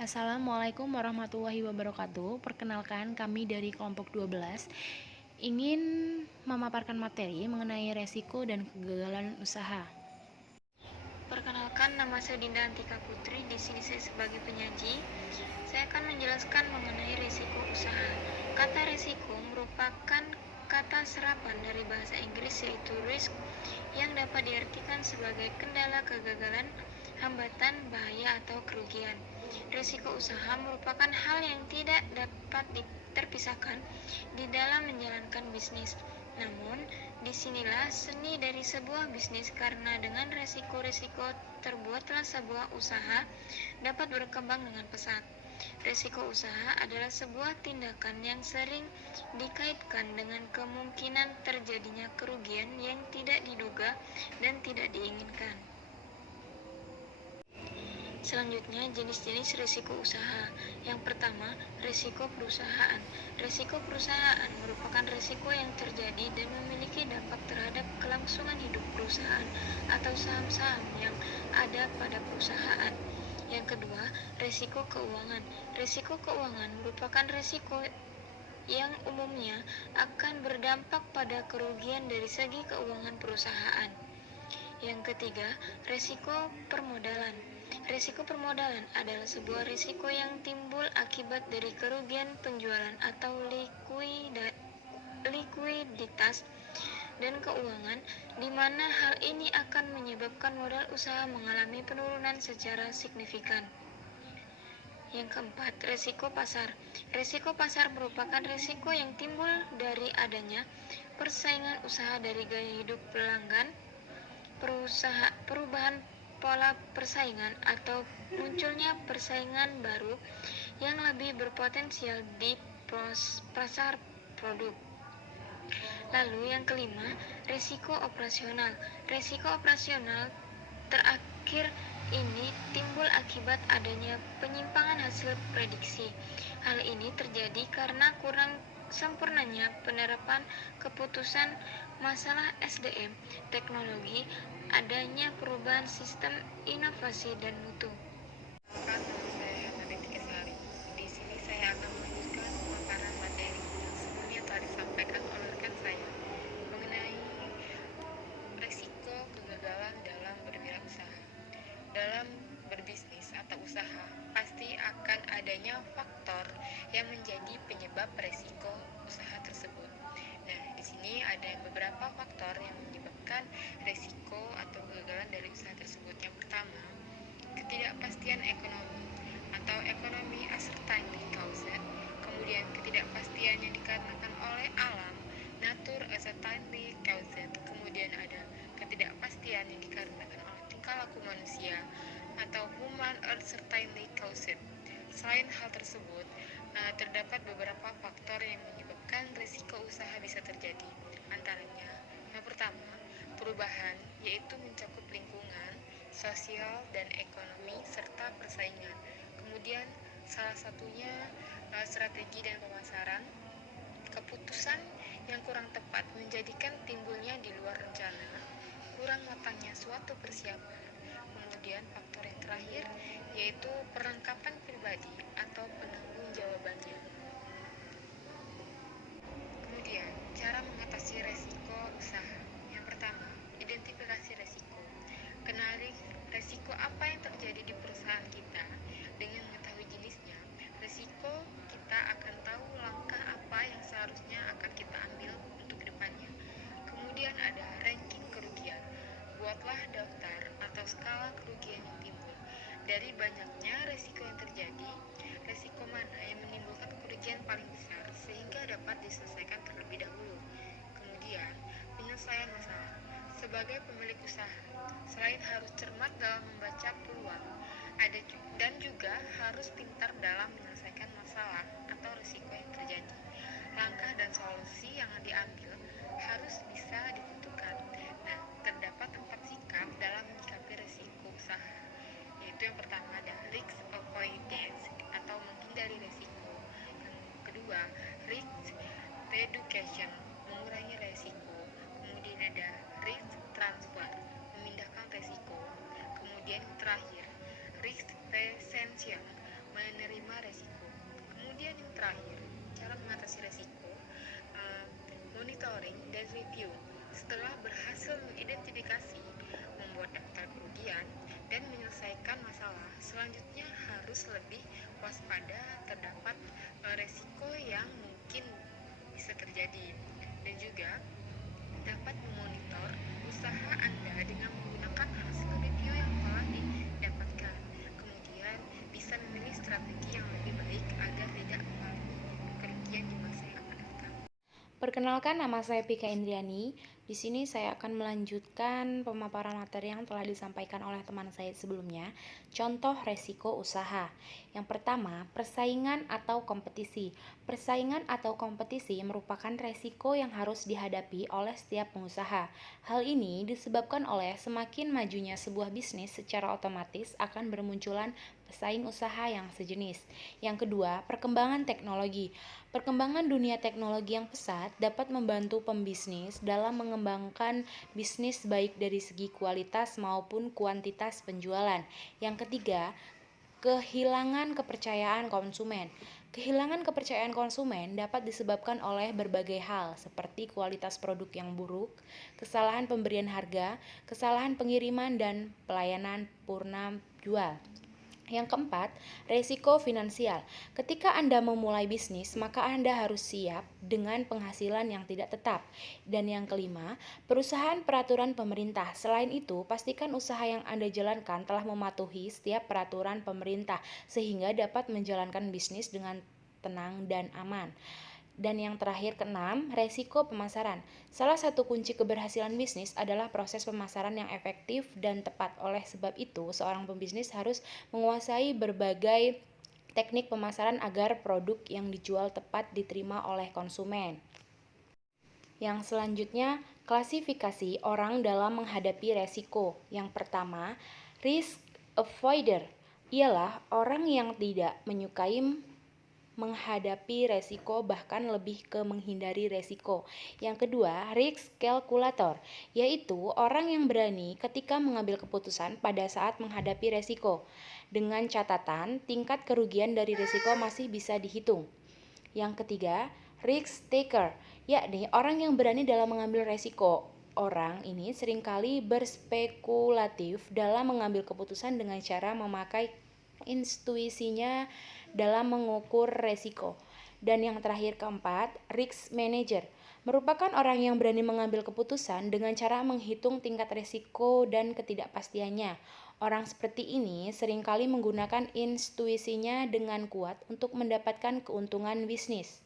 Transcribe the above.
Assalamualaikum warahmatullahi wabarakatuh. Perkenalkan, kami dari kelompok 12 ingin memaparkan materi mengenai resiko dan kegagalan usaha. Perkenalkan, nama saya Dinda Antika Putri. Di sini saya sebagai penyaji. Saya akan menjelaskan mengenai risiko usaha. Kata risiko merupakan kata serapan dari bahasa Inggris yaitu risk, yang dapat diartikan sebagai kendala, kegagalan, hambatan, bahaya, atau kerugian. Risiko usaha merupakan hal yang tidak dapat terpisahkan di dalam menjalankan bisnis. Namun, disinilah seni dari sebuah bisnis, karena dengan resiko-resiko terbuatlah sebuah usaha dapat berkembang dengan pesat. Resiko usaha adalah sebuah tindakan yang sering dikaitkan dengan kemungkinan terjadinya kerugian yang tidak diduga dan tidak diinginkan. Selanjutnya, jenis-jenis risiko usaha. Yang pertama, risiko perusahaan. Risiko perusahaan merupakan risiko yang terjadi dan memiliki dampak terhadap kelangsungan hidup perusahaan atau saham-saham yang ada pada perusahaan. Yang kedua, risiko keuangan. Risiko keuangan merupakan risiko yang umumnya akan berdampak pada kerugian dari segi keuangan perusahaan. Yang ketiga, risiko permodalan. Risiko permodalan adalah sebuah risiko yang timbul akibat dari kerugian penjualan atau likuiditas dan keuangan, di mana hal ini akan menyebabkan modal usaha mengalami penurunan secara signifikan. Yang keempat, risiko pasar. Risiko pasar merupakan risiko yang timbul dari adanya persaingan usaha dari gaya hidup pelanggan, perubahan pola persaingan, atau munculnya persaingan baru yang lebih berpotensial di pasar produk. Lalu yang kelima, risiko operasional. Risiko operasional terakhir ini timbul akibat adanya penyimpangan hasil prediksi. Hal ini terjadi karena kurang sempurnanya penerapan keputusan masalah SDM, teknologi, adanya perubahan sistem, inovasi, dan mutu. Nama saya Hana Sari. Di sini saya akan melanjutkan pemaparan materi yang sebelumnya telah disampaikan oleh rekan saya mengenai risiko kegagalan dalam berwirausaha. Dalam berbisnis atau usaha, pasti akan adanya faktor yang menjadi penyebab risiko usaha tersebut. Nah, di sini ada beberapa faktor yang menyebabkan risiko atau kegagalan dari usaha tersebut. Yang pertama, ketidakpastian ekonomi atau ekonomi uncertainty caused. Kemudian ketidakpastian yang dikarenakan oleh alam, nature uncertainty caused. Kemudian ada ketidakpastian yang dikarenakan oleh tingkah laku manusia atau human uncertainty caused. Selain hal tersebut, terdapat beberapa faktor yang menyebabkan risiko usaha bisa terjadi. Antaranya, yang pertama, perubahan, yaitu mencakup lingkungan, sosial, dan ekonomi, serta persaingan. Kemudian, salah satunya strategi dan pemasaran. Keputusan yang kurang tepat menjadikan timbulnya di luar rencana, kurang matangnya suatu persiapan. Kemudian faktor yang terakhir yaitu perlengkapan pribadi atau penanggung jawabannya. Kemudian, cara mengatasi resiko usaha. Yang pertama, identifikasi resiko. Kenali resiko apa yang terjadi di perusahaan kita. Dengan mengetahui jenisnya, resiko kita akan tahu langkah apa yang seharusnya akan kita ambil untuk kedepannya. Kemudian ada ranking kerugian. Buatlah daftar atau skala kerugian yang timbul. Dari banyaknya resiko yang terjadi, resiko mana yang menimbulkan kerugian paling besar sehingga dapat diselesaikan terlebih dahulu. Kemudian, penyelesaian masalah. Sebagai pemilik usaha, selain harus cermat dalam membaca peluang, dan juga harus pintar dalam menyelesaikan masalah atau risiko yang terjadi. Langkah dan solusi yang diambil harus bisa ditentukan. Nah, terdapat 4 sikap dalam menyikapi risiko usaha, yaitu yang pertama ada risk avoidance atau menghindari risiko. Yang kedua, risk reduction, mengurangi risiko. Kemudian ada risk transfer, memindahkan risiko. Kemudian terakhir, risk prevention, terakhir, cara mengatasi resiko, monitoring dan review. Setelah berhasil mengidentifikasi, membuat daftar kerugian, dan menyelesaikan masalah, selanjutnya harus lebih waspada terdapat resiko yang mungkin bisa terjadi, dan juga dapat memonitor usaha Anda dengan menggunakan hasil review yang telah didapatkan. Kemudian bisa memilih strategi yang lebih baik agar tidak mengalami kerugian di masa yang akan datang. Perkenalkan, nama saya Pika Indriani. Di sini saya akan melanjutkan pemaparan materi yang telah disampaikan oleh teman saya sebelumnya. Contoh resiko usaha. Yang pertama, persaingan atau kompetisi. Persaingan atau kompetisi merupakan resiko yang harus dihadapi oleh setiap pengusaha. Hal ini disebabkan oleh semakin majunya sebuah bisnis, secara otomatis akan bermunculan pesaing usaha yang sejenis. Yang kedua, perkembangan teknologi. Perkembangan dunia teknologi yang pesat dapat membantu pembisnis dalam mengembangkan bisnis baik dari segi kualitas maupun kuantitas penjualan. Yang ketiga, kehilangan kepercayaan konsumen. Kehilangan kepercayaan konsumen dapat disebabkan oleh berbagai hal seperti kualitas produk yang buruk, kesalahan pemberian harga, kesalahan pengiriman, dan pelayanan purna jual. Yang keempat, resiko finansial. Ketika Anda memulai bisnis, maka Anda harus siap dengan penghasilan yang tidak tetap. Dan yang kelima, perusahaan peraturan pemerintah. Selain itu, pastikan usaha yang Anda jalankan telah mematuhi setiap peraturan pemerintah sehingga dapat menjalankan bisnis dengan tenang dan aman. Dan yang terakhir, keenam, resiko pemasaran. Salah satu kunci keberhasilan bisnis adalah proses pemasaran yang efektif dan tepat. Oleh sebab itu, seorang pembisnis harus menguasai berbagai teknik pemasaran agar produk yang dijual tepat diterima oleh konsumen. Yang selanjutnya, klasifikasi orang dalam menghadapi resiko. Yang pertama, risk avoider ialah orang yang tidak menyukai menghadapi resiko, bahkan lebih ke menghindari resiko. Yang kedua, risk calculator, yaitu orang yang berani ketika mengambil keputusan pada saat menghadapi resiko. Dengan catatan, tingkat kerugian dari resiko masih bisa dihitung. Yang ketiga, risk taker, yakni orang yang berani dalam mengambil resiko. Orang ini seringkali berspekulatif dalam mengambil keputusan dengan cara memakai intuisinya dalam mengukur resiko. Dan yang terakhir, keempat, risk manager, merupakan orang yang berani mengambil keputusan dengan cara menghitung tingkat resiko dan ketidakpastiannya. Orang seperti ini seringkali menggunakan intuisinya dengan kuat untuk mendapatkan keuntungan bisnis.